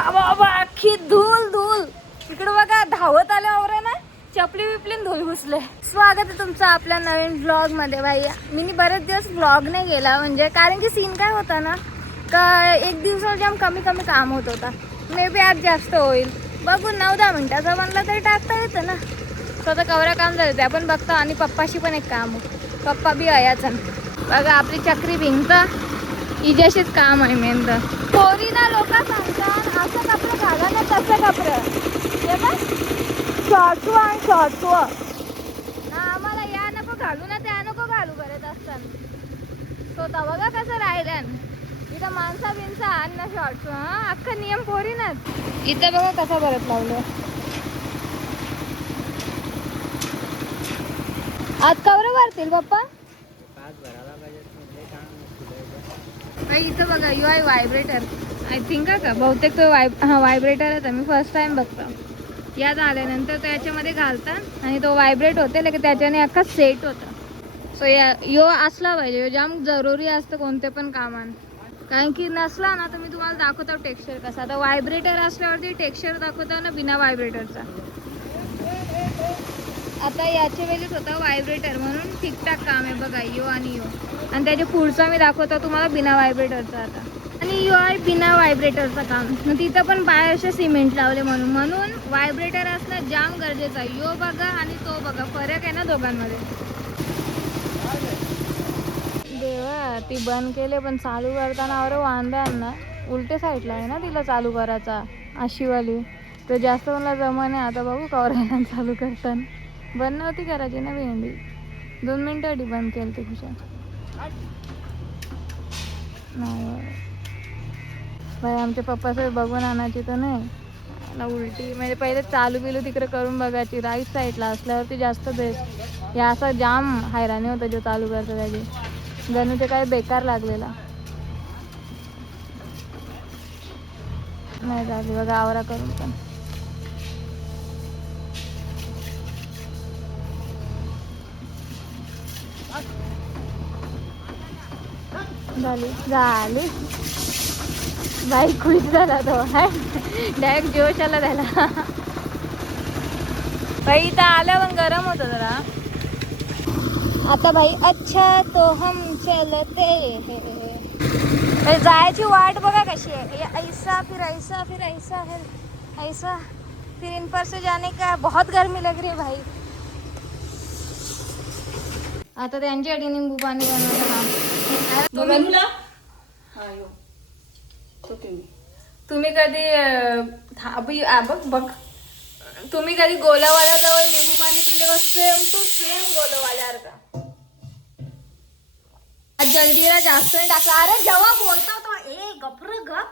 बाबा बाबा अख्खी धूल धूल. इकडे बघा धावत आल्यावर ना चपली विपलीन धूल घुसले. स्वागत आहे तुमचं आपल्या नवीन ब्लॉग मध्ये. बाई मी बरेच दिवस ब्लॉग नाही गेला, म्हणजे कारण की सीन काय होता ना का एक दिवसात जाम कमी कमी काम होत होता. मे बी आज जास्त होईल, बघू 9-10 मिनिटाचं म्हणलं तरी टाकता येतं ना. स्वतः कवरा काम झालं ते आपण बघतो. आणि पप्पाशी पण एक काम हो, पप्पा बी यायचं. बघा आपली चक्री भिंगता हिच्याशीच काम आहे मेन. तर पोरी ना लोक सांगतात असं कपडे घाला ना तसं कपडे हे बघ शॉर्ट्सव आणि शॉर्ट्सव ना आम्हाला या नको घालू ना त्या नको घालू करत असतात. स्वतः बघा कसं राहिलं इथं माणसा बिनसा आण ना शॉर्ट्सव. अख्खा नियम पोरी ना इथं बघा कसा भरत लावलं. आज कवर भरतील पप्पा. इथं बघा you I vibrator I think का बहुतेक तो व्हायब्रेटर आहे. मी फर्स्ट टाइम बघतो. यात आल्यानंतर त्याच्यामध्ये घालतात आणि तो व्हायब्रेट होते लगे त्याच्याने अख्खा सेट होता. सो यो असला पाहिजे, जाम जरुरी असतं कोणते पण कामान. कारण की नसला ना तर मी तुम्हाला दाखवतो टेक्स्चर कसा. आता व्हायब्रेटर असल्यावरती टेक्स्चर दाखवतो ना बिना व्हायब्रेटरचा. आता याच्या वेळेस होता व्हायब्रेटर म्हणून ठीकठाक काम आहे बघा यो आणि यो. आणि त्याच्या पुढचा मी दाखवतो तुम्हाला बिना व्हायब्रेटरचा. आता आणि यो आहे बिना व्हायब्रेटरचं काम. तिथं पण बाहेर असे सिमेंट लावले म्हणून व्हायब्रेटर असणं जाम गरजेचं आहे. यो बघा आणि तो बघा फरक आहे ना दोघांमध्ये. देवा ती बंद केले पण चालू करताना अरे वांदा ना उलटे साईडला आहे ना तिला चालू करायचा अशीवाली. तो जास्त मला जमा नाही. आता बघू कवरायला चालू करताना. बंद नव्हती करायची ना भेंडी. 2 मिनिटं बंद केली ती खुशा नाही भाई. आमच्या पप्पासोबत बघून आणायची तर नाही ना उलटी. म्हणजे पहिले चालू बिलू तिकडे करून बघायची. राईट साईडला असल्यावरती जास्त बेस्ट. या असा जाम हैराणी होतं जो चालू करतो त्याची. गणूचे काय बेकार लागलेला नाही झाली बघा आवरा करून पण. झाली बाई खुश झाला तो डायरेक्ट जोश आला त्याला. बाई इथं आल्या पण गरम होतं जरा. आता भाई अच्छा तो हम चलते है. जायची वाट बघा कशी आहे. ऐसा फिर ऐसा फिर ऐसा है ऐसा फिर इन पर से जाने का. बहुत गर्मी लग रही है भाई. आता त्यांच्यासाठी निंबू पाणी बनवायचं. तुम्ही कधी बघ तुम्ही कधी गोलावाल्याजवळ निंबू पाणी पिले का? सेम टू सेम गोलावाल्यावर का. आज जलजीरा जास्त नाही टाकला. अरे जेव्हा बोलतो तो गप्र गप.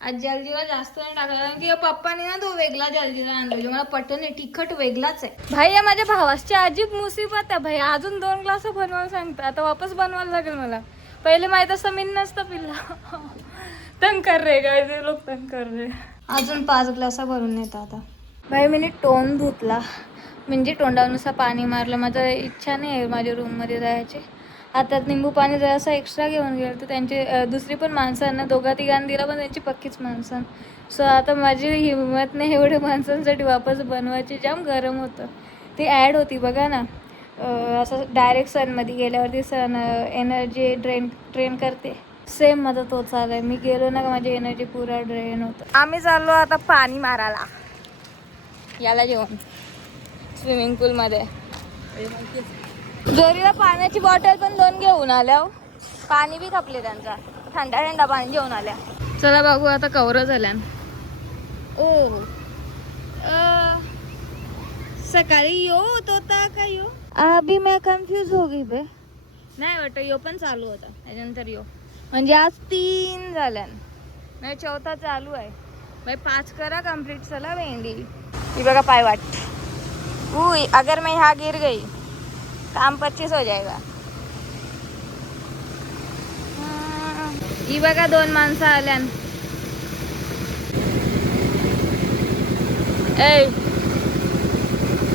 आज जलजीरा जास्त नाही टाकला कारण की पप्पाने ना तो वेगळा जलजीरा आणला जो मला पटन आहे. तिखट वेगळाच आहे भाई. या माझ्या भावाची अजीब मुसीबत आहे भाई. अजून 2 ग्लास बनवायला सांगता. आता वापस बनवायला लागेल मला. पहिले माहित असतं मी नसतं पिल्ला. तंग कर रे काय ते लोक तंग कर रे. अजून 5 ग्लास भरून नेता आता भाई. मी तोंड धुतला म्हणजे तोंडानुसार पाणी मारलं. माझं इच्छा नाही आहे माझ्या रूममध्ये जायची. आता निंबू पाणी जरासं एक्स्ट्रा घेऊन गेलं तर त्यांची दुसरी पण माणसांना 2-3 दिला पण त्यांची पक्कीच माणसं. सो आता माझी हिंमत नाही एवढ्या माणसांसाठी वापस बनवायची. जाम गरम होतं. ती ॲड होती बघा ना असं डायरेक्ट सनमध्ये गेल्यावरती सन एनर्जी ड्रेन करते. सेम माझा तो चाल आहे. मी गेलो ना का माझी एनर्जी पुरा ड्रेन होतं. आम्ही चाललो आता पाणी मारायला याला जेवण स्विमिंग पूलमध्ये. जोरीला पाण्याची बॉटल पण 2 घेऊन आल्या. पाणी बी खपले त्यांचा. थंडा पाणी घेऊन आल्या. चला बघू आता कवर झाल्या. ओ सकाळी यो होता का यो. अभी मैं कन्फ्यूज हो गई बे. नाही वाटतं यो पण चालू होता त्याच्यानंतर यो. म्हणजे आज 3 झाल्या नाही 4था चालू आहे भाई. 5 करा कंप्लीट. चला भेंडी ये बघा पाय वाट. अगर मैं यहाँ गिर गई काम 25 हो जाएगा. ही बघा 2 माणसं आल्यान.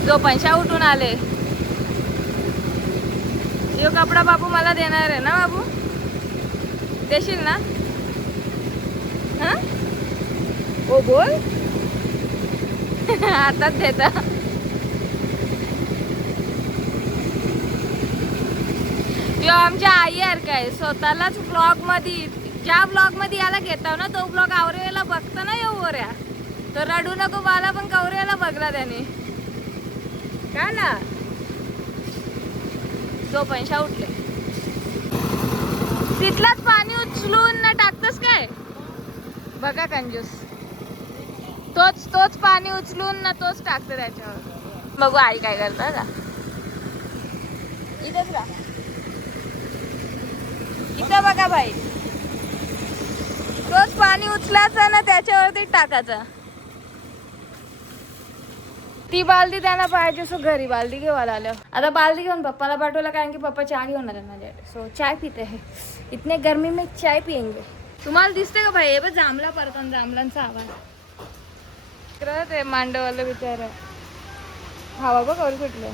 जो पैसा उठून आले. यो कपडा बाबू मला देणार आहे ना बाबू. देशील ना. हां ओ बोल. हातात देता. यो आमच्या आई यार काय स्वतःलाच ब्लॉग मध्ये, ज्या ब्लॉग मध्ये याला घेताव ना तो ब्लॉग आवरेला बघता ना एवढ्या, तर रडू नको मला पण कवरेला बघला त्याने का ना. तो पैसा उठले तिथलाच पाणी उचलून ना टाकतस काय बघा कंजूस. तोच पाणी उचलून ना तोच टाकतो त्याच्यावर. बघू आई काय करता का. इथेच राहा. इथं बघा बाई, तोच पाणी उचलायचं ना त्याच्यावरती टाकायचं. ती बालदी त्यांना पाहिजे सो घरी बालदी घेऊन आलं. आता बालदी घेऊन पप्पाला पाठवलं कारण की पप्पा चहा घेऊन आले माझ्याकडे. सो चाय पिते है, इतने गर्मी में चाय पियेंगे. तुम्हाला दिसते का भाई हे बघ जांभला परतन, जांभलांचा आवाज. ते मांडवाला विचार हवा बघ कवर कुठले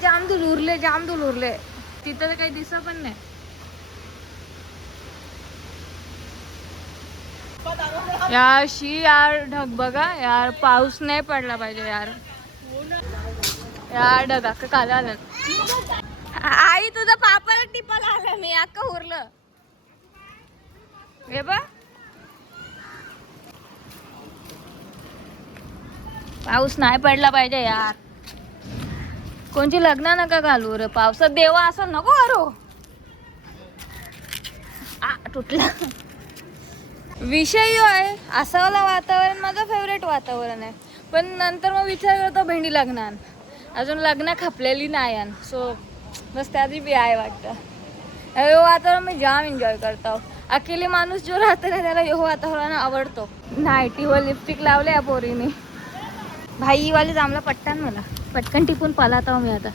जाम दूर उरले, जाम दूर उरले. तिथं तर काही दिसत पण नाही. यार शी यार ढग बघा यार, पाऊस नाही पडला पाहिजे यार. यार ढग अख्खं काल आलं. आई तुझं पापाला टिपाला आलं मी अख्खं उरलं हे बघ. पाऊस नाही पडला पाहिजे यार. कोणची लग्न नका घालू रे पावसात. देवा असं नको करू. तुटला विषय आहे. असावला वातावरण माझं फेवरेट वातावरण आहे. पण नंतर मग विचार करतो भेंडी लग्नान, अजून लग्न खपलेली नाही. सो बस त्याची बी आहे वाटतं. हे वातावरण मी जाम एन्जॉय करतो. अकेले माणूस जो राहतो ना त्याला हे वातावरण आवडतो. नाईटीवर लिपस्टिक लावले या पोरीने. भाई वाले जांभला पटकन मला पटकन टिपून पालाता मी आता.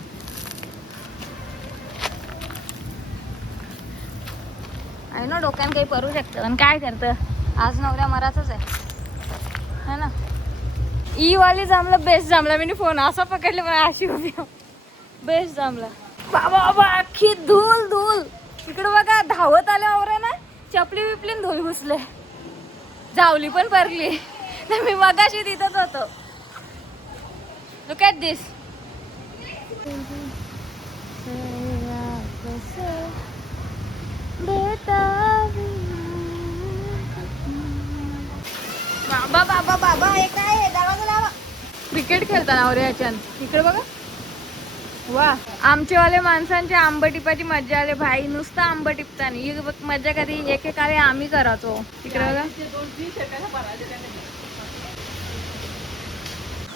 आहे ना डोक्यान काही पडू शकतं पण काय करतं, आज नवऱ्या मराचंच आहे ना. ई वाली जांभला बेस्ट जांभला. मी फोन असा पकडले मला अशी उभी बेस्ट जांभला. बाबा बाबा अख्खी धूल धूल. इकडे बघा धावत आले आवरा ना, चपली बिपलीन धूल घुसले, जावली पण पडली. मी मगाशी तिथंच होतो. Look at this. बाबा बाबा बाबा हे काय आहे, दरवाजा लावा. क्रिकेट खेळताना रे याच्यात इकडे बघा. वा आमचेवाले माणसांच्या आंब टिपाची मज्जा आली भाई. नुसतं आंब टिपताना ही मज्जा कधी एकेकाळे आम्ही करायचो. तिकडे बघा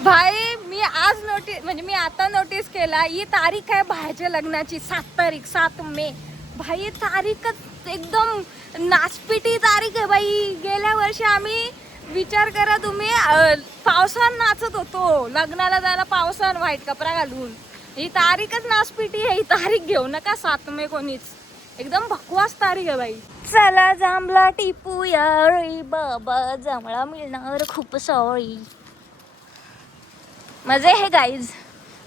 भाई. मी आज मी आता नोटीस केला ही तारीख आहे भाईच्या लग्नाची 7 तारीख 7 मे. भाई तारीखच एकदम नाचपिटी तारीख आहे बाई. गेल्या वर्षी आम्ही विचार करा तुम्ही पावसात नाचत होतो लग्नाला जायला, पावसात व्हाईट कपडा घालून. ही तारीखच नाचपिटी आहे. ही तारीख घेऊ नका 7 मे कोणीच. एकदम बकवास तारीख आहे बाई. चला जांभला टिपूया रे बाबा, जांभळा मिळणार खूप सॉरी. मजे है गाइज,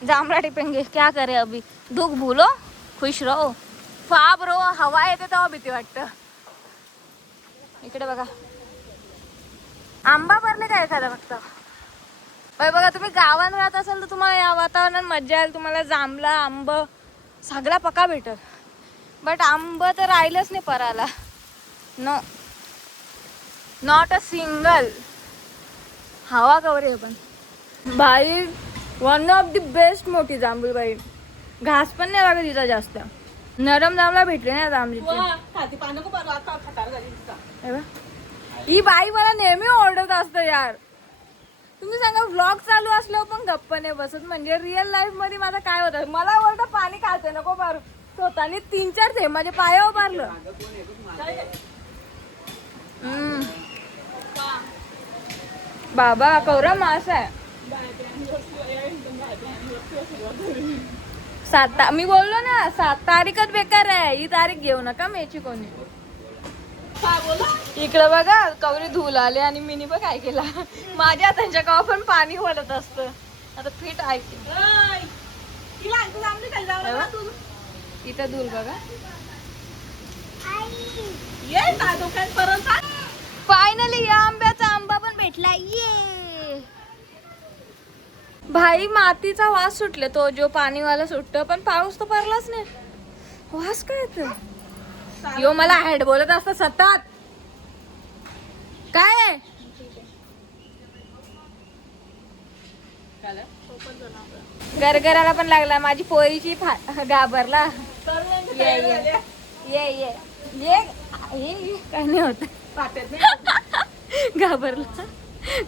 जांभला टिपेंगे. क्या करे अभी, दुख भूलो खुश रहो फाब रहो. हवा येते तेव्हा भीती वाटतं. इकडे बघा आंबा भरले काय एखादा फक्त. बघा तुम्ही गावात राहत असाल तर तुम्हाला या वातावरणात मज्जा येईल. तुम्हाला जांभला आंब सगळा पका भेटल. बट आंब तर राहिलंच नाही पराला. No not a single. हवा कवर आहे पण भाई. वन ऑफ द बेस्ट मोठी जांभूळ बाई. घास पण नाही लागत तिथं जास्त. नरम जांभळा भेटले नाही जांभळीची. ही बाई मला नेहमी ओरडत असतं यार. तुम्ही सांगा व्लॉग चालू असल्यावर पण गप्प नाही बसत. म्हणजे रिअल लाईफ मध्ये माझं काय होतं, मला ओरडं पाणी खाते नको मारू. स्वतःने 3-4 थेंब माझ्या पायावर मारलं. बाबा कवरा मास आहे. 7 मी बोललो ना 7 तारीखच बेकार आहे. ही तारीख घेऊ नका मेची कोणी. इकडे बघा कवरी धूल आले आणि मिनी बघ काय केला. माझ्या त्यांच्या गावा पण पाणी वळत असतं. आता फिट ऐक इथं धूल बघा. फायनली या आंब्याचा आंबा पण भेट भाई मातीचा वास सुटले, तो जो पाणीवाला सुटतो, पण पाऊस तर पडलाच नाही. वास काय येतो यो, मला हेड बोलत असत सतत. काय आहे? गरगराला पण लागला, माझी पोरीची घाबरला. ये ये ये ये ये ये काय नाही होत. घाबरला.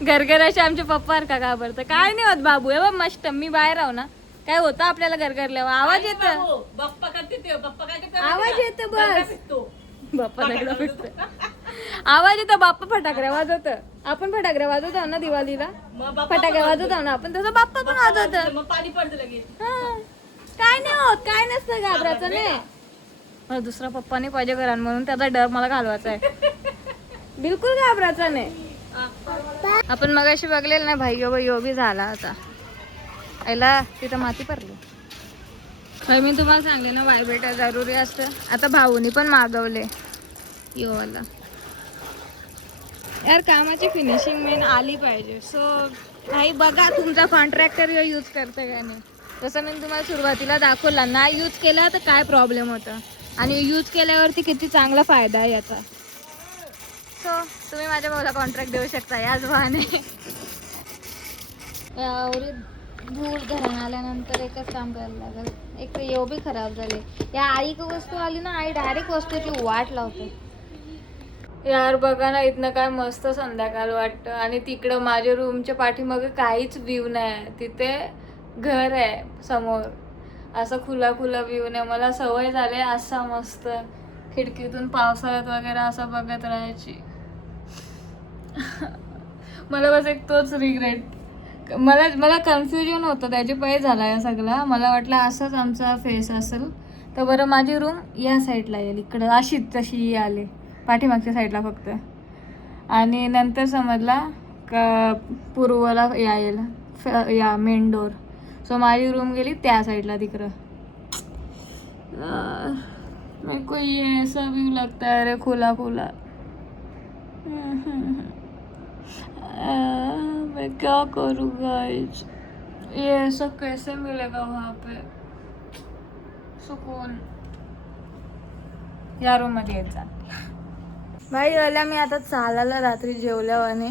गरगराशी आमचे पप्पा का घाबरत, काय नाही होत बाबू. हे बघ मस्त, मी बाहेर आहो ना, काय होतं आपल्याला गरगरल्यावर आवाज येत, आवाज येत बस. बाप्पा दगडा पिटतो, आवाज येतो. बाप्पा फटाकड्या वाजवत, आपण फटाकड्या वाजवतो ना दिवाळीला, फटाक्या वाजवतो ना आपण, तसं बाप्पा पण वाजवत. काय नाही होत, काय नसतं, घाबरायचं नाही. मला दुसरा पप्पा नाही पाहिजे घरात, म्हणून त्याचा डर मला घालवायचा आहे. बिलकुल घाबरायचा नाही. आपण मगाशी बघलेलं ना भाई, यो बी झाला आता. याला तिथं माती पडली. मी तुम्हाला सांगले ना, व्हायब्रेटर जरुरी असतं. आता भाऊनी पण मागवले यो वाला. यार कामाची फिनिशिंग मेन आली पाहिजे. सो भाई बघा तुमचा कॉन्ट्रॅक्टर यूज करते का नाही. तसं मी तुम्हाला सुरुवातीला दाखवला, नाही यूज केला तर काय प्रॉब्लेम होता, आणि यूज केल्यावरती किती चांगला फायदा आहे याचा. सो तुम्ही माझ्या भाऊला कॉन्ट्रॅक्ट देऊ शकता याच बहाने. एवढी धूळ घरात आल्यानंतर एकच काम करायला लागेल. एक तर येऊ बी खराब झाले. या आई वस्तू आली ना, आई डायरेक्ट वस्तूची वाट लावते. यार बघा ना, इथनं काय मस्त संध्याकाळ वाटतं, आणि तिकडं माझ्या रूमच्या पाठीमागे काहीच व्ह्यू नाही. तिथे घर आहे समोर, असं खुला व्ह्यू नाही. मला सवय झाली असा मस्त खिडकीतून पावसाळ्यात वगैरे असं बघत राहायची. मला बस एक तोच रिग्रेट, मला कन्फ्युजन होतं त्याचे पाय झाला या सगळा. मला वाटलं असंच आमचा फेस असेल तर बरं, माझी रूम या साईडला येईल, इकडं अशीच तशी आले पाठीमागच्या साईडला फक्त. आणि नंतर समजला का पूर्वला येईल या मेन डोर. सो माझी रूम गेली त्या साईडला तिकडं. मेरे को ये ऐसा व्यू लगता है रे, खुला मैं क्या करूँ गाइस, ये ऐसा कैसे मिलेगा वहाँ पे सुकून. या रूम मध्ये येत जा भाई. आल्या मी आता चालायला रात्री जेवल्यावाने.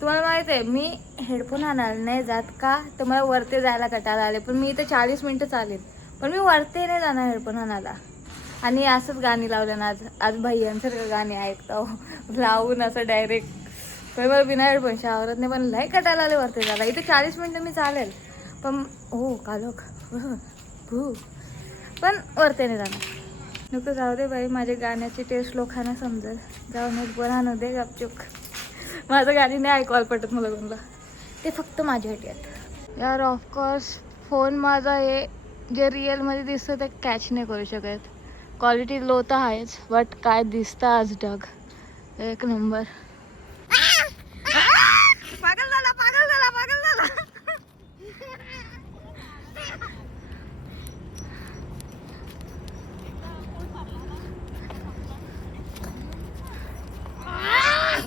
तुम्हाला माहित आहे मी हेडफोन आणायला नाही जात का, तर मला वरती जायला कटायला आले. पण मी इथं 40 मिनटं चालेल, पण मी वरती नाही जाणार हेडफोन आणायला. आणि असंच गाणी लावलं ना, आज भैयांसारखं गाणी ऐकतो लावून असं डायरेक्ट. पण मला बिना हेडफोन शावरत नाही, पण लय कटायला आले वरती जायला. इथे 40 मिनटं मी चालेल, पण हो कालोख भू, पण वरती नाही जाणार. नको जाऊ दे बाई, माझ्या गाण्याची टेस्ट लोकांना समजेल. जाऊन एक राहणं दे गपचूक. माझं गाणी नाही ऐकवायला पटत मला कोणला, ते फक्त माझ्यासाठी आहेत. यार ऑफकोर्स फोन माझा हे जे रिअलमध्ये दिसतं ते कॅच नाही करू शकत. क्वालिटी लो तर आहेच, बट काय दिसतं आज ढग एक नंबर. पागल झाला.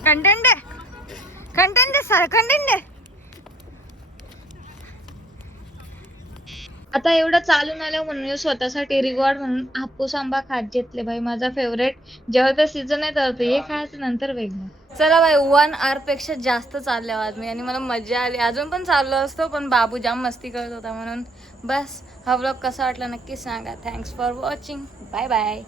कंटेंट दे. आता एवढं चालून आलं म्हणून स्वतःसाठी रिवॉर्ड म्हणून हापूस आंबा खात घेतले भाई. माझा फेवरेट. जेव्हा ते सीझन आहे तर हे खायचं, नंतर वेगळं. चला भाई, 1 hour पेक्षा जास्त चालले आज मी, आणि मला मजा आली. अजून पण चाललो असतो, पण बाबू जाम मस्ती करत होता म्हणून. बस हा व्लॉग कसा वाटला नक्की सांगा. Thanks for watching. Bye bye.